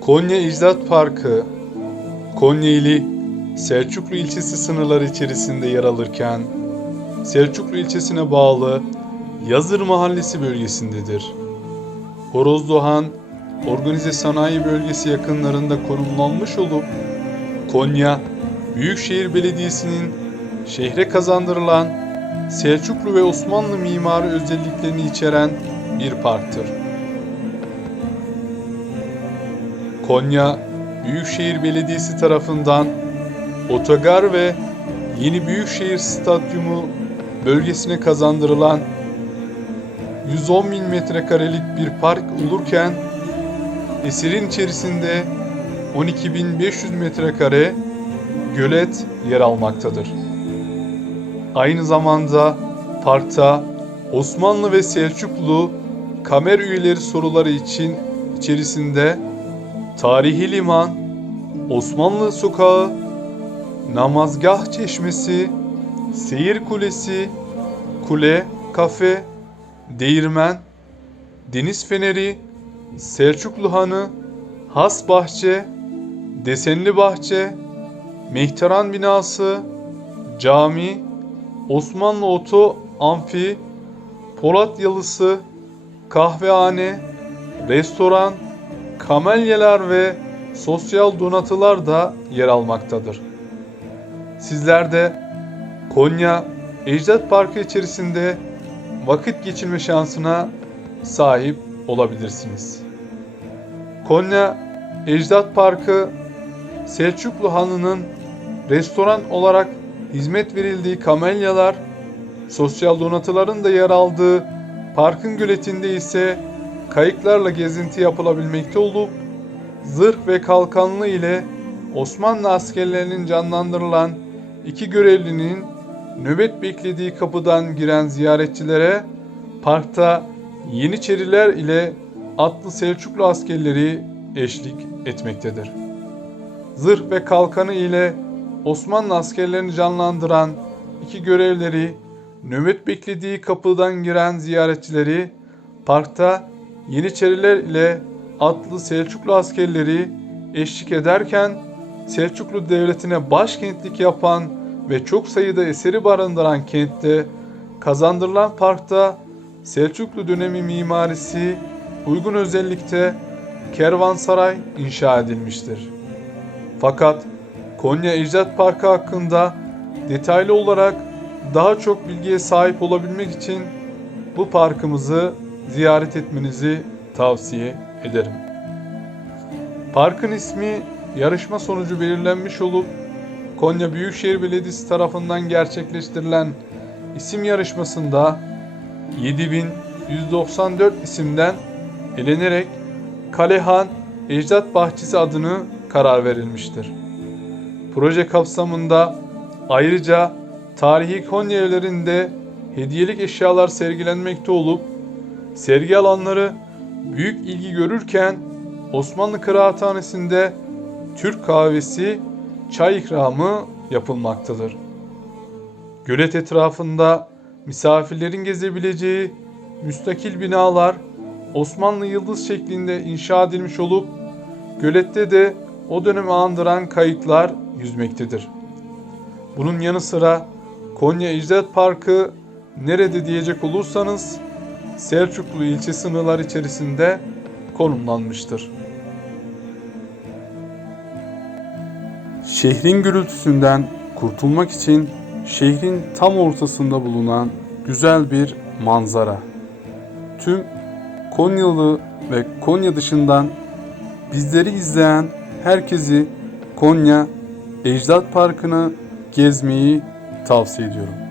Konya İcdat Parkı, Konya ili Selçuklu ilçesi sınırları içerisinde yer alırken, Selçuklu ilçesine bağlı Yazır Mahallesi bölgesindedir. Horozluhan, organize sanayi bölgesi yakınlarında konumlanmış olup, Konya Büyükşehir Belediyesi'nin şehre kazandırılan Selçuklu ve Osmanlı mimari özelliklerini içeren bir parktır. Konya Büyükşehir Belediyesi tarafından otogar ve Yeni Büyükşehir Stadyumu bölgesine kazandırılan 110 bin metrekarelik bir park olurken eserin içerisinde 12.500 metrekare gölet yer almaktadır. Aynı zamanda parkta Osmanlı ve Selçuklu kamer üyeleri soruları için içerisinde Tarihi Liman, Osmanlı Sokağı, Namazgah Çeşmesi, Seyir Kulesi, Kule, Kafe, Değirmen, Deniz Feneri, Selçuklu Hanı, Has Bahçe, Desenli Bahçe, Mehteran Binası, Cami, Osmanlı Oto Amfi, Polat Yalısı, Kahvehane, Restoran, kamelyeler ve sosyal donatılar da yer almaktadır. Sizler de Konya Ecdat Parkı içerisinde vakit geçirme şansına sahip olabilirsiniz. Konya Ecdat Parkı Selçuklu Hanı'nın restoran olarak hizmet verildiği kamelyalar, sosyal donatıların da yer aldığı parkın göletinde ise kayıklarla gezinti yapılabilmekte olup zırh ve kalkanlı ile Osmanlı askerlerinin canlandırılan iki görevlinin nöbet beklediği kapıdan giren ziyaretçilere parkta Yeniçeriler ile atlı Selçuklu askerleri eşlik etmektedir. Zırh ve kalkanı ile Osmanlı askerlerini canlandıran iki görevleri nöbet beklediği kapıdan giren ziyaretçileri parkta Yeniçeriler ile atlı Selçuklu askerleri eşlik ederken Selçuklu Devleti'ne başkentlik yapan ve çok sayıda eseri barındıran kentte kazandırılan parkta Selçuklu dönemi mimarisi uygun özellikte kervansaray inşa edilmiştir. Fakat Konya Ecdat Parkı hakkında detaylı olarak daha çok bilgiye sahip olabilmek için bu parkımızı ziyaret etmenizi tavsiye ederim. Parkın ismi yarışma sonucu belirlenmiş olup Konya Büyükşehir Belediyesi tarafından gerçekleştirilen isim yarışmasında 7194 isimden elenerek Kalehan Ecdat Bahçesi adını karar verilmiştir. Proje kapsamında ayrıca tarihi Konya evlerinde hediyelik eşyalar sergilenmekte olup sergi alanları büyük ilgi görürken Osmanlı Kıraathanesi'nde Türk kahvesi, çay ikramı yapılmaktadır. Gölet etrafında misafirlerin gezebileceği müstakil binalar Osmanlı yıldız şeklinde inşa edilmiş olup gölette de o dönemi andıran kayıtlar yüzmektedir. Bunun yanı sıra Konya Ecdat Parkı nerede diyecek olursanız Selçuklu ilçe sınırları içerisinde konumlanmıştır. Şehrin gürültüsünden kurtulmak için şehrin tam ortasında bulunan güzel bir manzara. Tüm Konyalı ve Konya dışından bizleri izleyen herkesi Konya Ecdat Parkı'nı gezmeyi tavsiye ediyorum.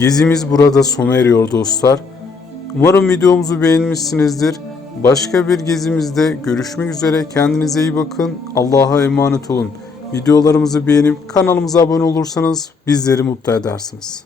Gezimiz burada sona eriyor dostlar. Umarım videomuzu beğenmişsinizdir. Başka bir gezimizde görüşmek üzere. Kendinize iyi bakın. Allah'a emanet olun. Videolarımızı beğenip kanalımıza abone olursanız bizleri mutlu edersiniz.